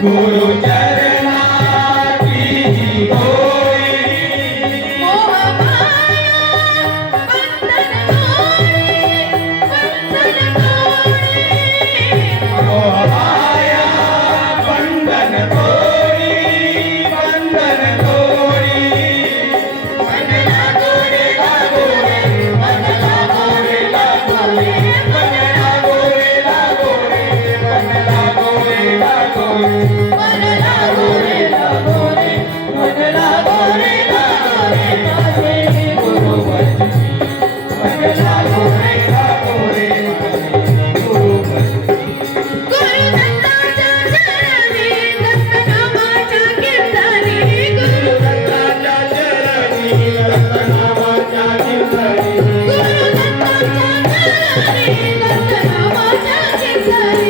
गुरु चरणाची होई मोहमाया बंधन तोडी, बंधन तोडी. मोहमाया बंधन तोडी, बंधन तोडी. मन लागो रे लागो रे, मन लागो रे लागो रे, मन लागो रे लागो रे, मन लागो रे लागो रे. मन लागो रे लागो रे, मन लागो रे लागो रे, माझे गुरु गुरुवंशी मन लागो रे लागो रे, माझे गुरुवंशी. गुरु दत्ताच्या चरणी, दत्तनामाच्या कीर्तनी. गुरु दत्ताच्या चरणी, दत्तनामाच्या कीर्तनी. गुरु दत्ताच्या चरणी, दत्तनामाच्या कीर्तनी.